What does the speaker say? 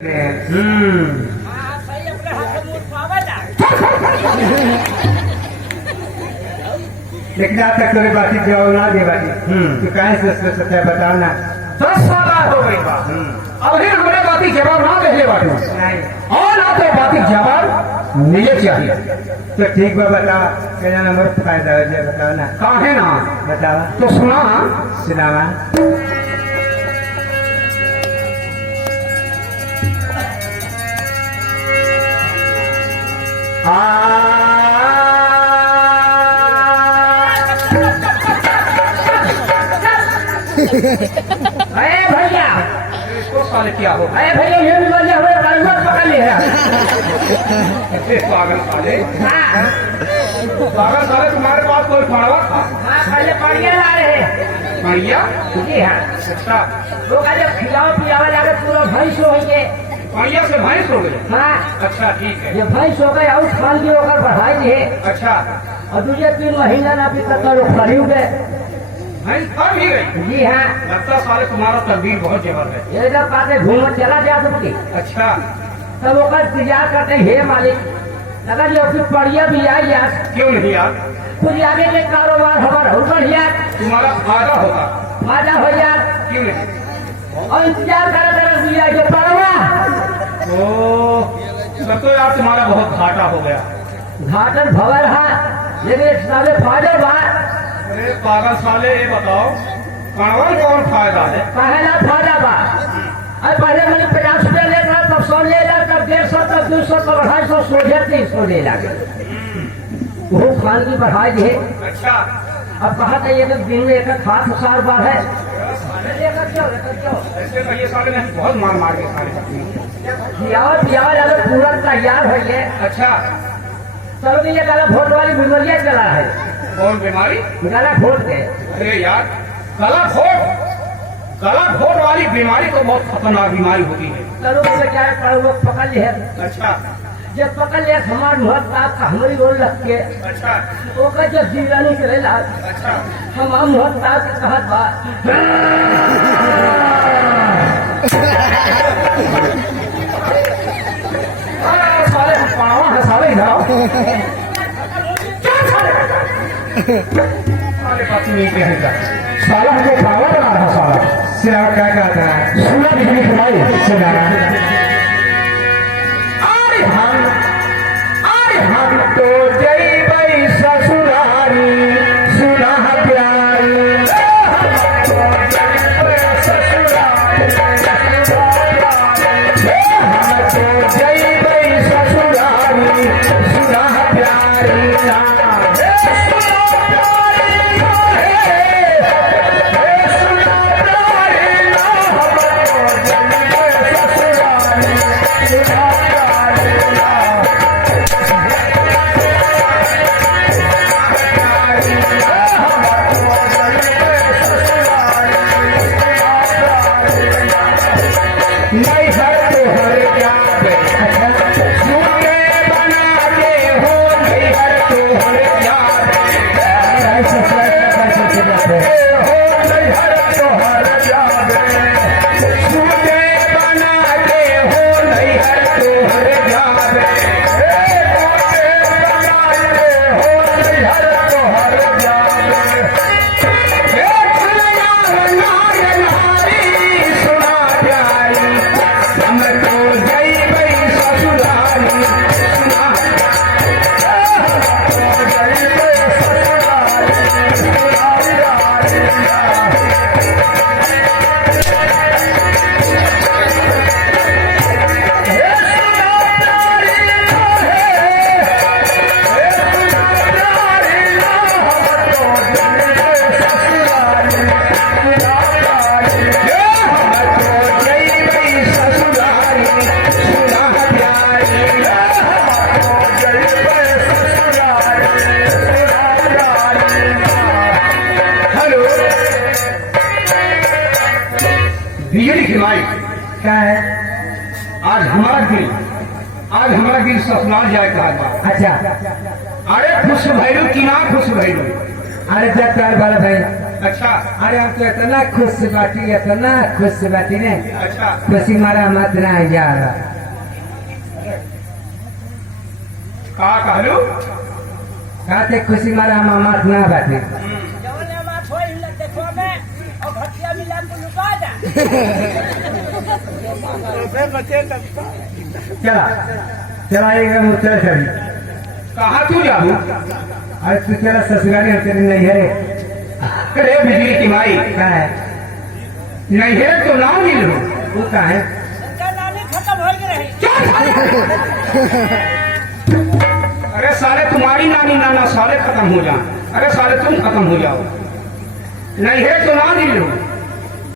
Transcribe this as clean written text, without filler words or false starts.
लेकिन आज तक तेरे बाती जवाब ना दे बाती तो कहीं से सत्य बताओ ना 10 साल हो गई बात अभी हमने बाती जवाब ना दे बात नहीं और ना तो बाती जवाब मिले चाहिए तो ठीक बा बताओ क्या नंबर फायदा हो जाए बताओ ना काहे ना बताओ तो सुना सुनावा अरे भैया इसको साले क्या हो अरे भैया ये भी बजे हुए कागज पकड़ लिया पागल साले पागल साले तुम्हारे पास कोई पड़वा था हाँ पहले पड़िया ला रहे पड़िया जी हाँ अच्छा वो का जब खिलाओ पिलावा जाके पूरा भैंस हो गई पड़िया से भैंस हो गई हाँ अच्छा ठीक है ये भैंस हो गए और खाल की होकर बढ़ाई दी अच्छा और दूसरे 3 महीना ना अभी तक खड़ी हो गए भैंस खा भी गई जी हाँ लगता साले तुम्हारा तकदीर बहुत जबरदस्त है ये जब बातें घूम चला जा सकती अच्छा तब वो इंतजार करते हे मालिक अगर ये फिर पड़िया भी आई यार क्यों नहीं यार कुछ आगे के कारोबार हमारा हो बढ़िया तुम्हारा फायदा होगा फायदा हो यार क्यों नहीं और इंतजार कर दिया जो पड़वा ओ तो यार तुम्हारा बहुत घाटा हो गया घाटन भवर है लेकिन साले फायदे बात अरे पागल साले ये बताओ कड़वा कौन फायदा है पहला फायदा बा अरे पहले मैंने 50 रुपया ले रहा तब 100 ले रहा तब 150 तब 200 तब 250 सोझे 300 ले लगे वो खान की बढ़ाई दी अच्छा अब कहा था ये तो दिन में एक खास सार बार है ऐसे कहिए साले ने बहुत मार मार के पियावा पूरा तैयार है ये अच्छा चलो तो ये गला घोट वाली बीमारियां चला है कौन बीमारी गला घोट के अरे यार गला घोट वाली बीमारी तो बहुत खतरनाक बीमारी होती है चलो क्या वो पकड़ लिया अच्छा जब पकड़ लिया हमारे मुहत का हमारी रोल लग के अच्छा वो का जब जीवानी करेला अच्छा हमारा मुहत के कहत बा साले पावा है साले इधर साले बात नहीं कहेगा साला हमको पावा बना रहा साला सिरा क्या कहता है सुना दिखने के भाई सुना हम तो जई ससुरारी सुना प्यारी हम तो जई ससुरारी सुना प्यारी बिजली खिलाई क्या है आज हमारा दिल ससुराल जाए कहा अच्छा अरे खुश भैरू कि ना खुश भैरू अरे जब प्यार वाला भाई अच्छा अरे हम तो इतना खुश बाटी ने अच्छा खुशी मारा मत ना जा रहा का कहलू कहते खुशी मारा हम मत ना बाटी चला चला एक चल चली कहा तू जाबू अरे तू चला ससुराली हम तेरी नहीं है अरे बिजली की माई क्या है नहीं है तो ना मिल लो वो क्या है अरे साले तुम्हारी नानी नाना साले खत्म हो जाए अरे साले तुम खत्म हो जाओ नहीं है तो ना मिल लो